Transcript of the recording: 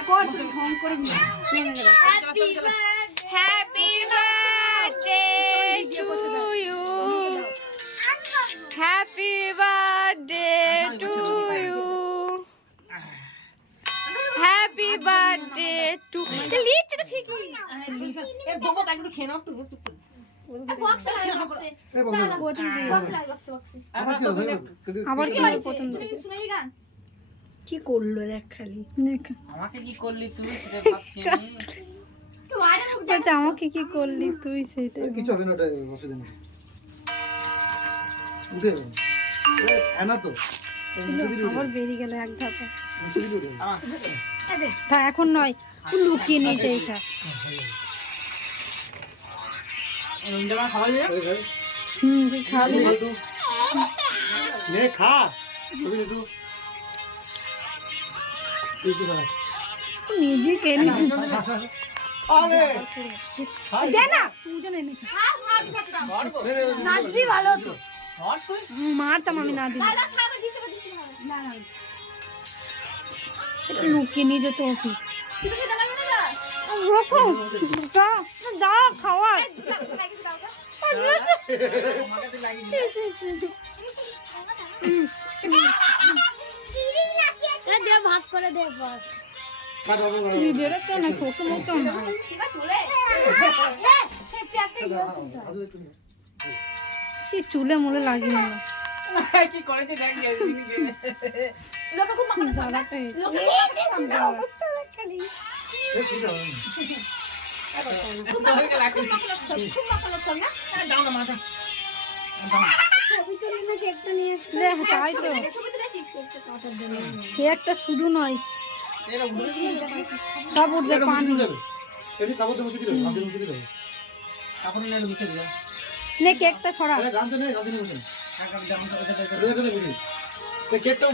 এটা কর তুই ফোন করে happy birthday to you happy birthday to you happy birthday to লিখছে তো ঠিকই এর বাবা তাই একটু খেয়ে নাও একটু বক্সে আবার কি কি হয়েছে প্রথম তুমি শুনাই গান কি করলো দেখ খালি দেখ আমাকে কি করলি তুই সেটা ভাবছি তো আরে বলছে আমাকে কি করলি তুই সেটা কিছু হবে না, ওটা অসুবিধা নেই। উঠে যাবে। এনা তো আবার বেরিয়ে গেল এক ধাপে উঠে যাবে। তা এখন নয় ও লুকিয়ে নিয়ে যায় এটা জামা খাওয়া যায় তুই খাওয়াবি না নে খা ছবি নে তুই তুই তো না ও নিজে কে নিজে আরে দে না তুই যেন এনেছিস নাচবি ভালো তো ধর তুই মারতাম আমি না দিলে দাদা ছাড়া দিতে না না এটা লুকিয়ে নিয়ে যেত ওকে তুমি সেটা লাগবে না রকম দা খাওয়া আমাকে লাগিয়ে দে ভাগ করে দে বস কাট হবে না। ভিডিওটা কেন ছোট মতো না ঠিক আছে তুলে সে প্যাকটা হাতে একটু নে। সে চুলে মুলে লাগিয়ে না কি করেছে দেখ লোক খুব মাখানো দাঁড়াতে অবস্থা খালি এ ঠিক আছে। খুব মাখানো সব না দাও না মাথা ছবি তুলে না কেকটা নিয়ে লে তাই তো ছবি তুলেছি কেকটা কাটার জন্য কেকটা শুধু নয় এরা উঠে সব উঠবে পানি এমনি কাগজে মুছে দিলে কাগজে মুছে দিলে এখন না মুছে দিও নে কেকটা ছড়া আরে গান তো নেই গান তো নেই মুছে কাকা জামা কাপড় এটা বুঝি কেকটা